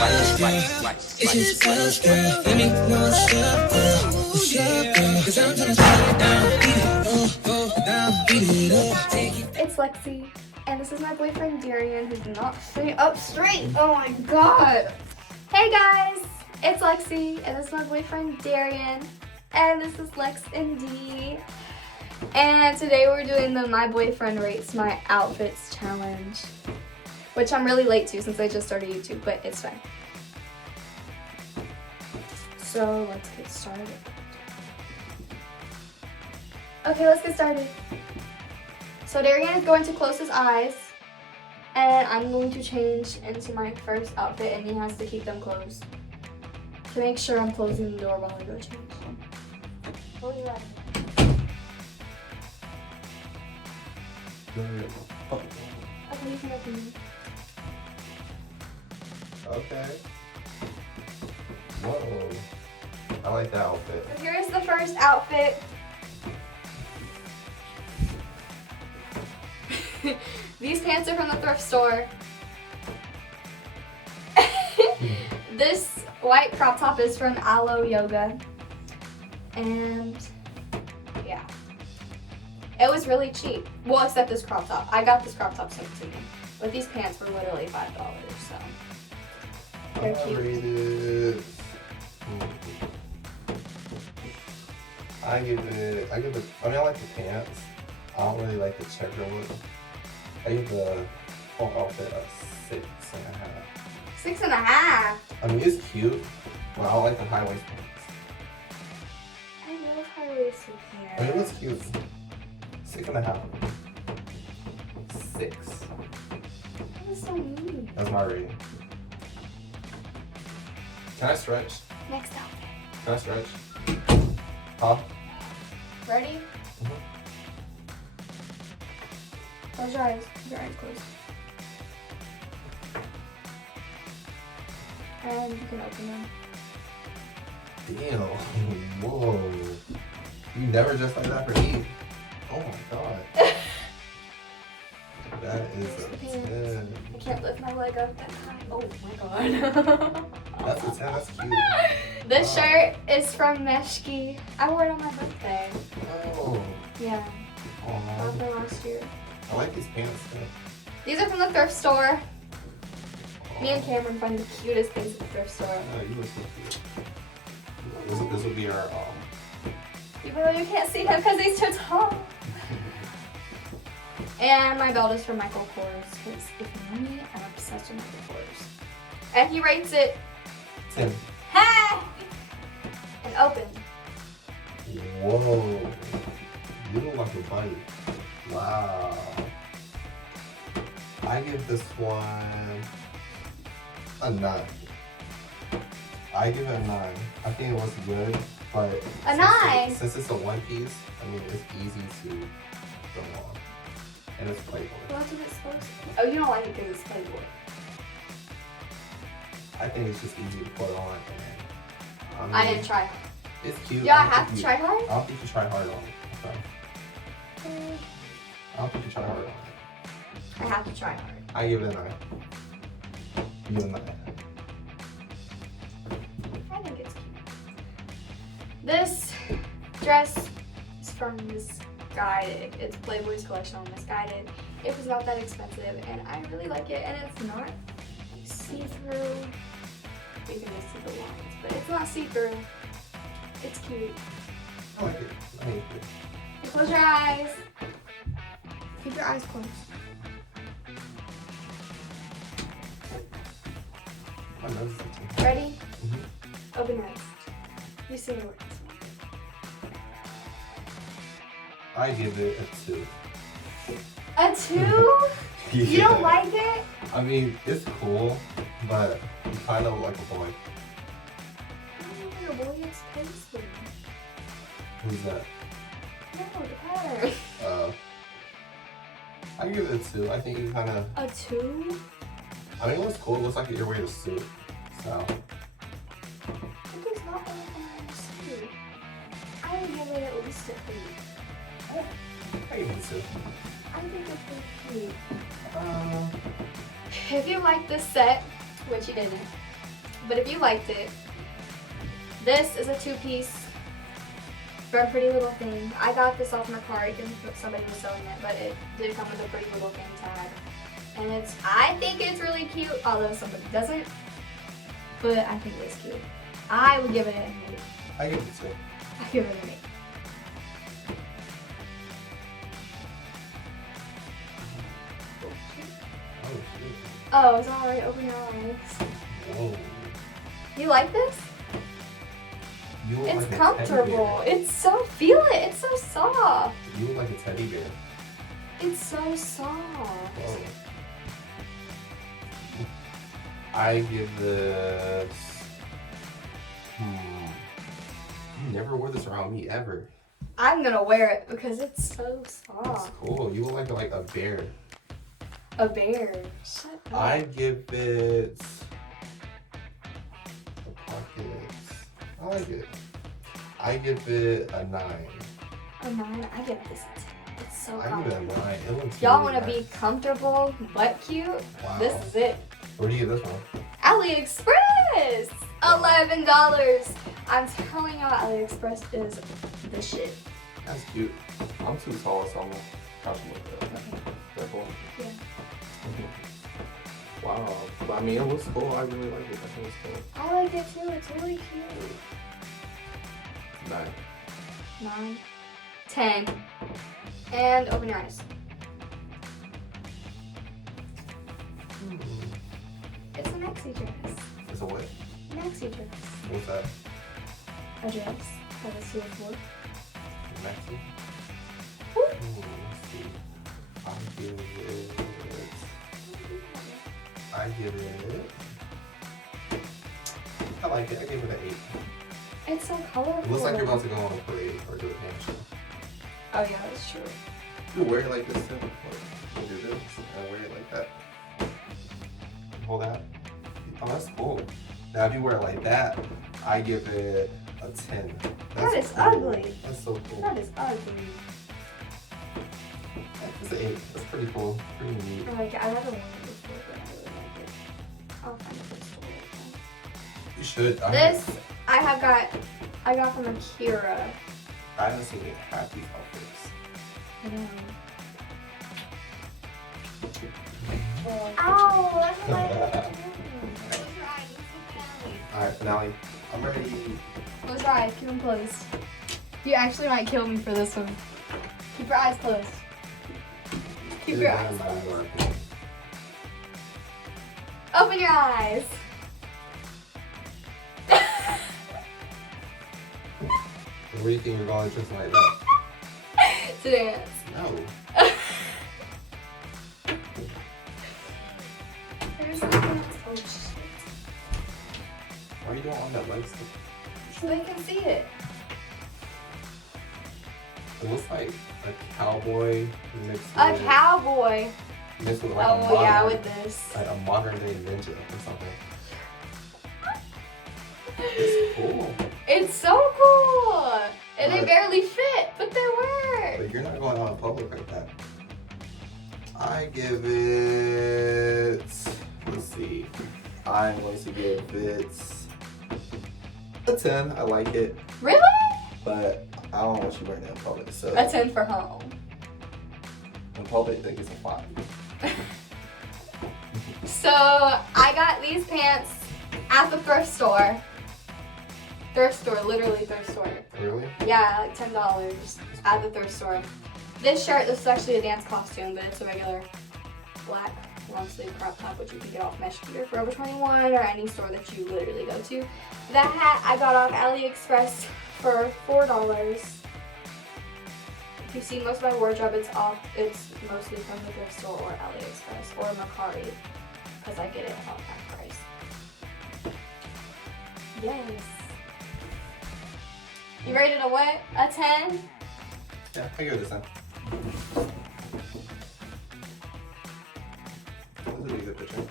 It's just us, girl. Let me know what's up, girl. What's up, girl? 'Cause I'm tryna slow it down. Beat it up, down, beat it up. Take it. It's Lexi, and this is my boyfriend Darian, who's not sitting up straight. Oh my god. Hey guys, it's Lexi, and this is my boyfriend Darian, and this is Lex and D. And today we're doing the My Boyfriend Rates My Outfits challenge, which I'm really late to since I just started YouTube, but it's fine. So let's get started. Okay, let's get started. So Darian is going to close his eyes, and I'm going to change into my first outfit, and he has to keep them closed to make sure I'm closing the door while I go change. Close your eyes. Okay, you can open it. Okay. Whoa. I like that outfit. So here's the first outfit. These pants are from the thrift store. This white crop top is from Alo Yoga. And yeah. It was really cheap. Well, except this crop top. I got this crop top sent to me. But these pants were literally $5, so they're cute. Rated. I mean, I like the pants. I don't really like the checker look. I give the whole outfit a 6.5. 6.5. I mean, it's cute, but I don't like the high waist pants. I love high-waisted pants. I mean, it looks cute. 6.5. 6. That's so mean. That's my rating. Can I stretch? Next outfit. Can I stretch? Huh? Ready? Mhm. Close your eyes. Keep your eyes closed. And you can open them. Damn. Whoa. You never dressed like that for me. Oh my god. That is a 10. I can't lift my leg up that high. Oh my god. That's a 10. That's cute. This shirt is from Meshki. I wore it on my birthday. Oh. Yeah. Aw. Birthday last year. I like these pants though. These are from the thrift store. Me and Cameron find the cutest things at the thrift store. Oh, you look so cute. This will be our Even though you can't see him because he's too tall. And my belt is from Michael Kors because if you know me, I'm obsessed with Michael Kors. And he rates it 10. hey! And open. Whoa. You look like a bunny. Wow. I give this one a 9. I give it a 9. I think it was good, but A 9? Since it's a one piece, I mean it's easy to go on. And it's Playboy. Well, that's what it's supposed to be. Oh, you don't like it because it's Playboy. I think it's just easy to put on and I didn't try hard. It's cute. Yeah, I have to try hard? I don't think you try hard on it. Okay. I don't think you try hard on it. I have to try hard. I give it a 9. You give it a 9. I think it's cute. This dress is from Missguided. It's Playboy's collection on Missguided. It was not that expensive, and I really like it. And it's not see-through. You can just see the lines, but it's not see-through. It's cute. I like it. I think it's good. You close your eyes. Keep your eyes closed. My nose is itchy. Ready? Mhm. Open your eyes. You see the words. I give it a 2. A 2? Yeah. You don't like it? I mean, it's cool, but you kind of look like a boy. Oh, the boy is paisley. Who's that? No, the pattern. I give it a 2. I think you kind of. A 2? I mean, it looks cool. It looks like you're wearing a suit. So. It does not look like a suit. I would give it at least a 8. I give it a 2. I think it's pretty cute. If you like this set, which you didn't, but if you liked it, this is a 2-piece for a pretty little thing. I got this off Mercari because somebody was selling it, but it did come with a pretty little thing tag. And I think it's really cute, although somebody doesn't, but I think it's cute. I would give it an 8. I give it 2. I give it an 8. Oh shit. Oh, sorry, open your eyes. Whoa. You like this? You look It's like a teddy comfortable. bear. It's so, feel it, it's so soft. You look like a teddy bear. It's so soft. Whoa. I give this. You never wore this around me ever. I'm gonna wear it because it's so It's soft. cool. You look like a bear. A bear. Shut up. I give it. The pockets. I like it. I give it a 9. A 9. I give this a 10. It's so I give it a comfortable. 9. It looks Y'all really want to nice. be comfortable but cute? Wow. This is it. Where do you get this from? Alliexpress! $11. I'm telling y'all, Alliexpress is the shit. That's cute. I'm too tall, so I'm probably look good. That cool. Yeah. Wow. But I mean, it was cool. I really like it. I think it's cool. I like it too. It's really cute. 9. 9. 10. And open your eyes. It's a maxi dress. It's a what? Maxi dress. What's that? A dress. Have a suit for. Maxi? Woo. Ooh, let's see. I give it. I like it. I give it an 8. It's so colorful. It looks like you're about to go on a parade or do a dance show. Oh yeah, that's true. You wear it like this too. Like, you do this and wear it like that. Hold that. Oh, that's cool. Now if you wear it like that, I give it a 10. That's That is cool. ugly. That's so cool. That is ugly. It's an 8. That's pretty cool. Pretty neat. I like it. I haven't worn it before, but I really like it. I'll find a good store. You should. I got from Akira. I haven't seen it have these outfits. I know. Ow! That's my Alright, finale. I'm ready. Close your eyes. Keep them closed. You actually might kill me for this one. Keep your eyes closed. Keep your eyes closed. Open your eyes. Where do you think you're going just like that? To dance. No. There's the dance. Oh shit. Why are you doing all that leg stuff? So they can see it. It looks like a cowboy mixed A with, cowboy. mixed with like a Oh modern, yeah, with this. like a modern day ninja or something. It's cool. It's so cool. And they But- barely fit, but they work. But you're not going out in public like that. I give it. Let's see. I'm going to give it a 10. I like it, Really? but I don't want you wearing it in public. So A 10 for home. in public, I think it's a 5. So I got these pants at the thrift store. Thrift store, literally thrift store. Really? Yeah, like $10 at the thrift store. This shirt, this is actually a dance costume, but it's a regular black long sleeve crop top, which you can get off Meshki or Forever 21 or any store that you literally go to. That hat I got off Alliexpress for $4. If you see most of my wardrobe, it's mostly from the thrift store or Alliexpress or Mercari, because I get it off that price. Yes. You rated a what? A 10? Yeah, I give it a 10. This is a good picture.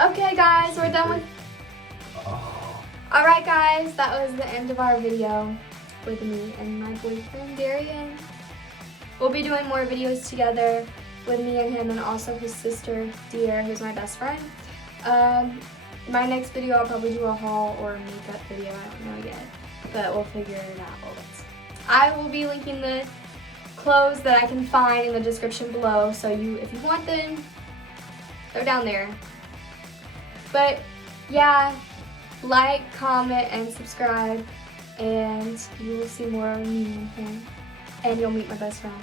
Okay guys, we're done with... Oh. Alright guys, that was the end of our video with me and my boyfriend Darian. We'll be doing more videos together. with me and him, and also his sister, Dear, who's my best friend. My next video, I'll probably do a haul or a makeup video, I don't know yet, but we'll figure it out. I will be linking the clothes that I can find in the description below, so if you want them, they're down there. But yeah, like, comment, and subscribe, and you will see more of me and him, and you'll meet my best friend.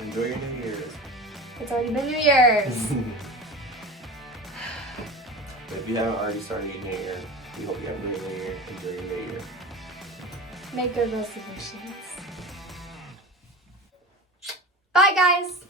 Enjoy your New Year's. It's already been New Year's. If you haven't already started your New Year, we hope you have a great New Year. Enjoy your New Year. Make good resolutions. Bye, guys.